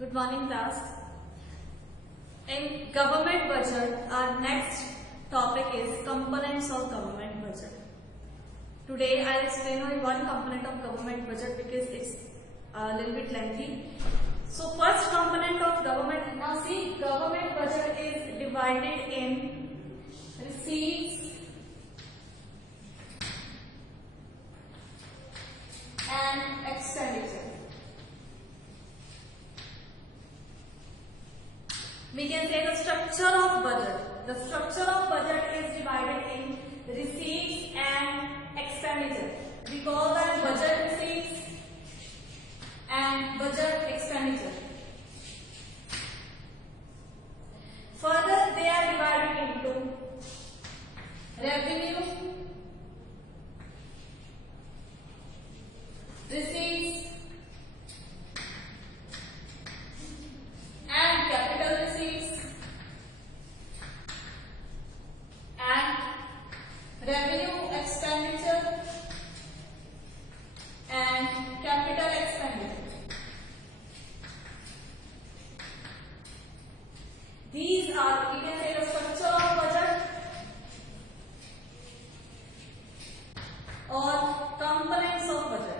Good morning, class. In government budget, our next topic is components of government budget. Today, I'll explain only one component of government budget because it's a little bit lengthy. So, first component of government. Now, see, government budget is divided in receipts and expenditure. We can say the structure of budget. The structure of budget is divided in receipts and expenditure. We call them budget receipts and budget expenditure. Further, they are divided into revenue, receipts, and capital receipts, and revenue expenditure and capital expenditure. These are, we can say, the structure of budget or components of budget.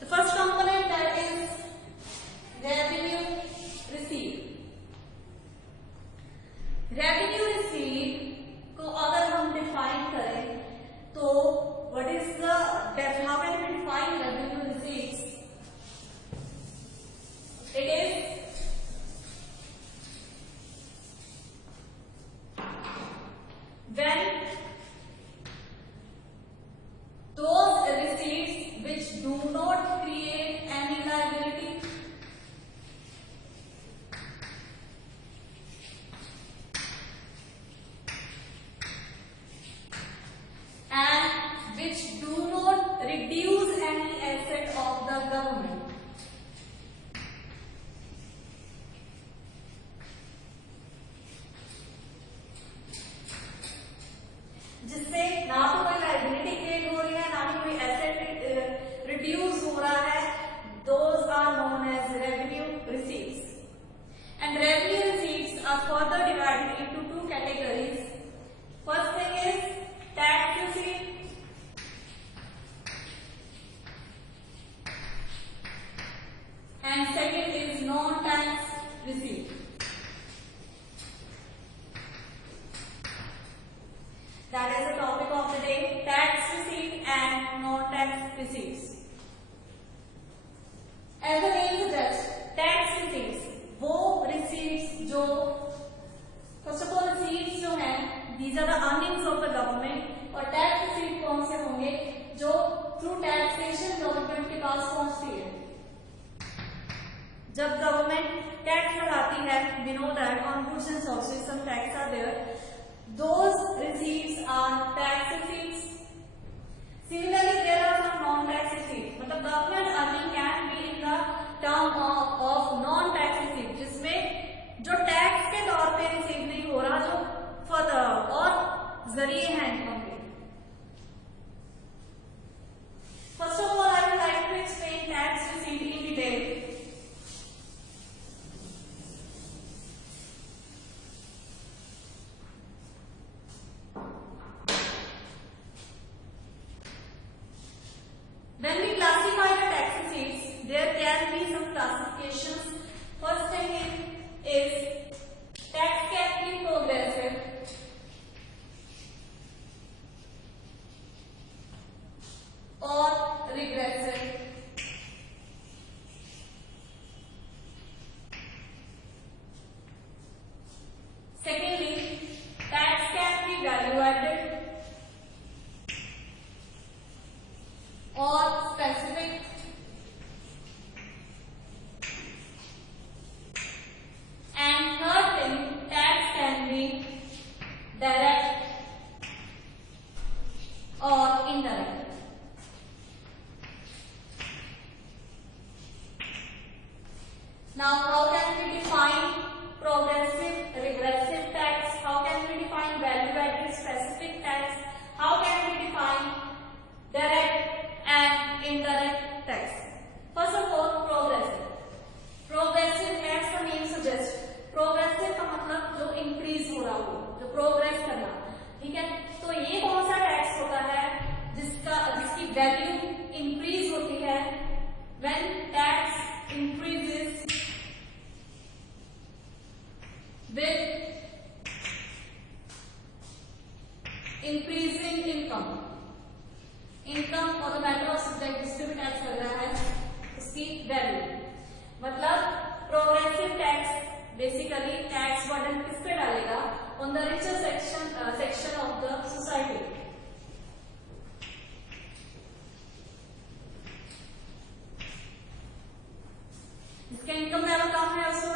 The first component, that is revenue receipt. Revenue receipt को अगर हम define करें तो what is the how can we define revenue receipts? It is when those receipts which do not create any liability and which do not reduce any asset of the government. जिससे ना तो कोई liability create हो रही है, ना ही कोई asset reduce हो रहा है, those are known as revenue receipts. And revenue receipts are further divided into two categories. First thing is tax receipt and second is non-tax receipt. That is the topic of the day, tax receipt and non-tax receipts. As the name suggests, tax receipts, वो receipts जो first of all receipts जो हैं, these are the earnings of the government, और tax receipt कौन से होंगे जो through taxation government के पास पहुंचती है. जब government tax लगाती है, we know that on goods and services some tax are there. Those receipts are tax receipts. Similarly, there are some non-tax receipts. मतलब government earning can be in the term of non-tax receipts, जिसमें जो tax के तौर पे रिसीव नहीं हो रहा, जो फर्दर और जरिए हैं इनकम के. First of all, I would like to explain tax receipt in detail. When we classify the tax receipts, there can be some classifications. First thing is tax can be progressive or regressive. Secondly, tax can be value added or specific. And third thing, tax can be direct or indirect. Now, how can we define progressive, regressive tax? How can we define value added specific tax? How can we define direct and indirect tax. First of all, progressive. Progressive as the name suggests, progressive का मतलब जो increase हो रहा हो, जो progress करना, ठीक है। तो ये कौन सा टैक्स होता है जिसकी वैल्यू इंक्रीज होती है? when tax increases with increasing income और द मैटर ऑफ सब्जेक्ट जिस पे भी टैक्स लग रहा है उसकी वैल्यू, मतलब progressive tax basically tax burden किस पे डालेगा? On the richer section of the society. जिसका इनकम लेवल कम है उसको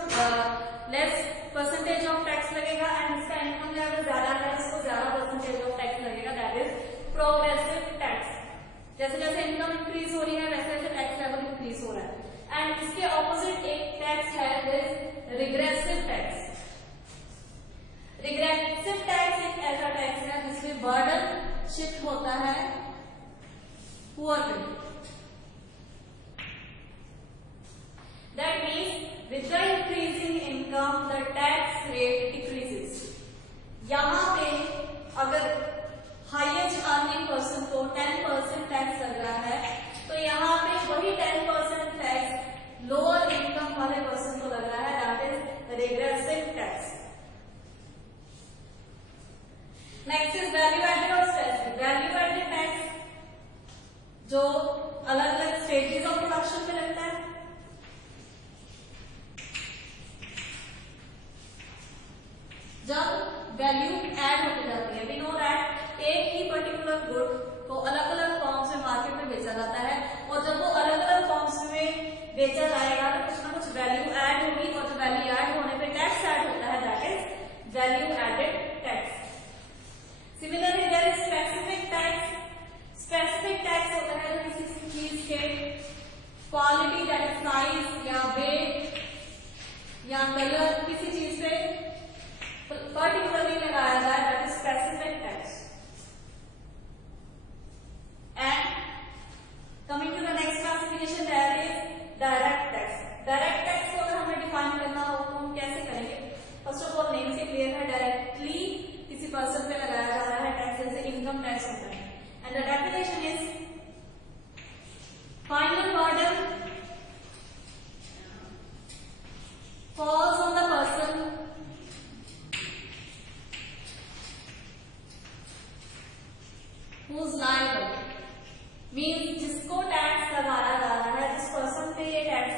लेस परसेंटेज ऑफ टैक्स लगेगा, एंड जिसका इनकम लेवल ज्यादा है उसको ज्यादा परसेंटेज ऑफ टैक्स लगेगा। That is progressive tax. जैसे जैसे इनकम इंक्रीज हो रही है वैसे वैसे टैक्स लेवल इंक्रीज हो रहा है। एंड इसके ऑपोजिट एक टैक्स है रिग्रेसिव टैक्स। रिग्रेसिव टैक्स एक ऐसा टैक्स है जिसमें बर्डन शिफ्ट होता है पुअर पे। That means with the increasing income the tax rate decreases. यहाँ पे अगर हाईएस्ट अर्निंग पर्सन को 10% टैक्स लग रहा है तो यहाँ पे वही 10% टैक्स लोअर इनकम वाले पर्सन को लग रहा है। That is regressive tax. Next is value added और स्पेसिफिक। वैल्यू एडेड टैक्स जो अलग अलग स्टेजेस ऑफ प्रोडक्शन पे लगता है। जब वैल्यू ऐड होती जाती है, वी नो दैट एक ही पर्टिकुलर गुड को अलग अलग फॉर्म्स में मार्केट में बेचा जाता है, और जब वो अलग अलग फॉर्म्स में बेचा जाएगा तो कुछ ना कुछ वैल्यू ऐड होगी, और जो वैल्यू ऐड होने पे टैक्स ऐड होता है, that is value added tax. Similarly there is specific tax. Specific tax होता है जो किसी चीज के क्वालिटी दैट इज साइज या वेट या कलर किसी चीज पे पर्टिकुलरली लगाया जाए, that is specific tax. And coming to the next classification that is direct tax. Direct tax को अगर हमें डिफाइन करना हो तो हम कैसे करेंगे? फर्स्ट ऑफ ऑल नेम से क्लियर है, डायरेक्टली किसी पर्सन पे लगाया जा रहा है टैक्स, जैसे इनकम टैक्स होता है। And the definition is final burden falls on the person who's liable, means जिसको टैक्स लगाया जा रहा है, जिस पर्सन पे ये टैक्स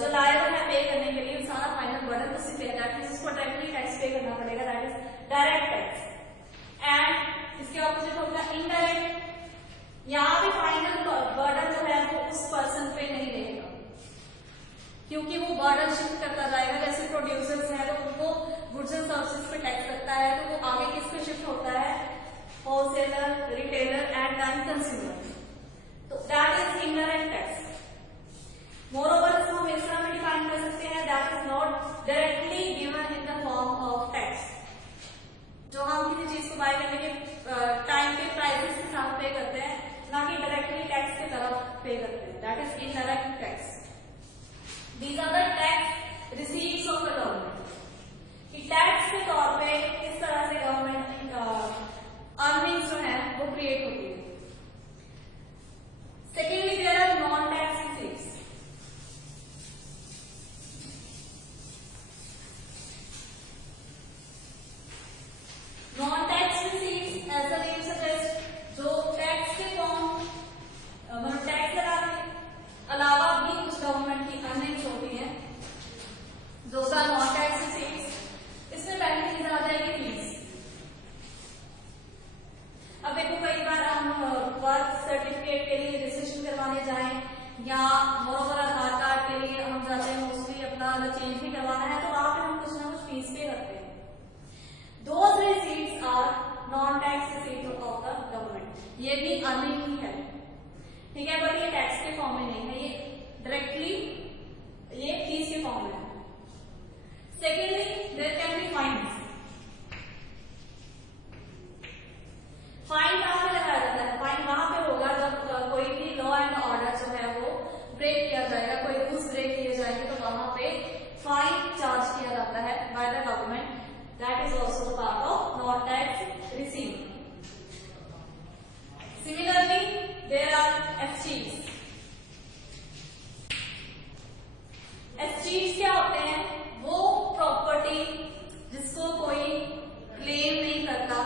जो लायबल है पे करने के लिए, सारा फाइनल बर्डन उसी पे है, जिसको डायरेक्टली टैक्स पे करना पड़ेगा, that is direct tax. And इसके ऑपोजिट होगा इनडायरेक्ट। यहाँ पे फाइनल बर्डन जो है वो उस पर्सन पे नहीं रहेगा, क्योंकि वो बर्डन शिफ्ट करता जाएगा। जैसे प्रोड्यूसर्स है तो उनको गुड्स एंड सर्विसेज पे टैक्स लगता है, तो वो आगे किस पे शिफ्ट होता है? Wholesaler, retailer and then consumer. तो that is indirect tax. Moreover इसको हम इस तरह में डिफाइन कर सकते हैं, that is not directly given in the form of tax. जो हम किसी चीज को बाय करने के टाइम पे प्राइसेस के साथ पे करते हैं, ना कि डायरेक्टली टैक्स की तरफ पे करते हैं, that is indirect tax. These are the tax receipts of the government. कि टैक्स के तौर पे किस तरह से गवर्नमेंट अर्निंग्स जो है वो क्रिएट होती है। Secondly there are non tax receipts. Non tax receipts as the name suggest, जो टैक्स के फॉर्म मतलब टैक्स लगाने अलावा भी कुछ गवर्नमेंट की अर्निंग्स होती हैं, जो नॉन टैक्स रिसीप्ट्स। इसमें पहली चीज आ जाएगी फीस। अब देखो कई बार हम बर्थ सर्टिफिकेट के लिए रजिस्ट्रेशन करवाने जाएं या मोरओवर आधार कार्ड के लिए हम जाते हैं, मोस्टली अपना चेंज भी करवाना है, तो वहां पे हम कुछ ना कुछ फीस पे करते हैं। Those receipts are non tax receipt of the government. ये भी अर्निंग ही है, ठीक है, बट ये टैक्स के फॉर्म में नहीं है, ये डायरेक्टली ये फीस के फॉर्म में है। Secondly there can be fines. Fine कहां पे लगाया जाता है? फाइन वहां पे होगा जब कोई एसटीज। एसटीज क्या होते हैं? वो प्रॉपर्टी जिसको कोई क्लेम नहीं करता,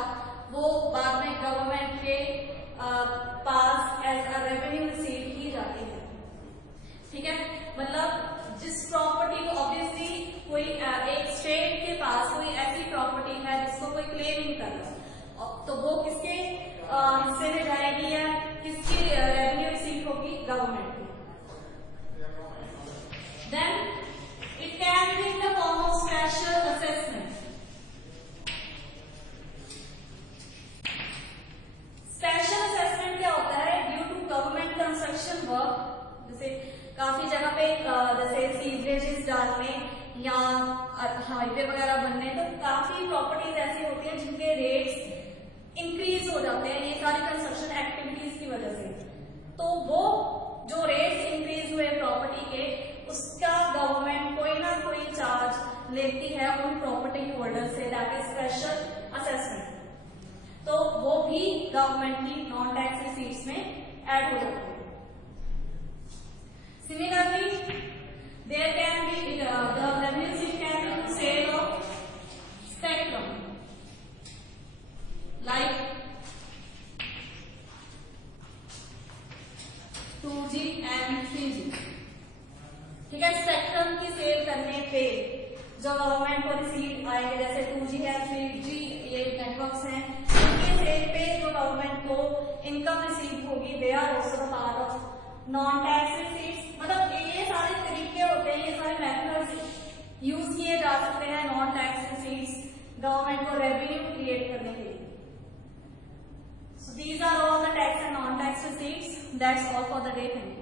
वो बाद में गवर्नमेंट के पास एज अ रेवेन्यू रिसीव की जाती है। ठीक है, मतलब जिस प्रॉपर्टी को ऑब्वियसली कोई एक स्टेट के पास कोई ऐसी प्रॉपर्टी है जिसको कोई क्लेम नहीं कर रहा, तो वो किसके हिस्से में जाएगी या किसकी रेवेन्यू रिसीव होगी? गवर्नमेंट की। Then it can be in the form of special assessment. Special assessment क्या होता है? Due to government construction work, जैसे काफी जगह पे जैसे सीवरेजेस डालने या हाईवे वगैरह बनने, तो काफी प्रॉपर्टीज ऐसी होती हैं जिनके रेट्स इंक्रीज हो जाते हैं ये सारी कंस्ट्रक्शन एक्टिविटीज की वजह से। तो वो जो रेट्स इंक्रीज हुए प्रॉपर्टी के, उसका गवर्नमेंट कोई ना कोई चार्ज लेती है उन प्रॉपर्टी होल्डर से, दैट इज स्पेशल असेसमेंट। तो वो भी गवर्नमेंट की नॉन टैक्स रिसीट्स में ऐड हो जाती है। Similarly, there can be the revenue receipt can be to sale of spectrum, like 2G and 3G। ठीक है, स्पेक्ट्रम की सेल करने पे जो गवर्नमेंट को रिसीट आएंगे, जैसे 2G है, 3G ये नेटवर्क्स हैं, इनके सेल पे जो गवर्नमेंट को इनकम रिसीव होगी, they are also part of non tax receipts. मतलब ये सारे तरीके होते हैं, ये सारे मेथड्स यूज किए जा सकते हैं नॉन टैक्स रिसीट्स गवर्नमेंट को रेवेन्यू क्रिएट करने के लिए। So these are all the tax and non tax receipts. That's all for the day. Thank you.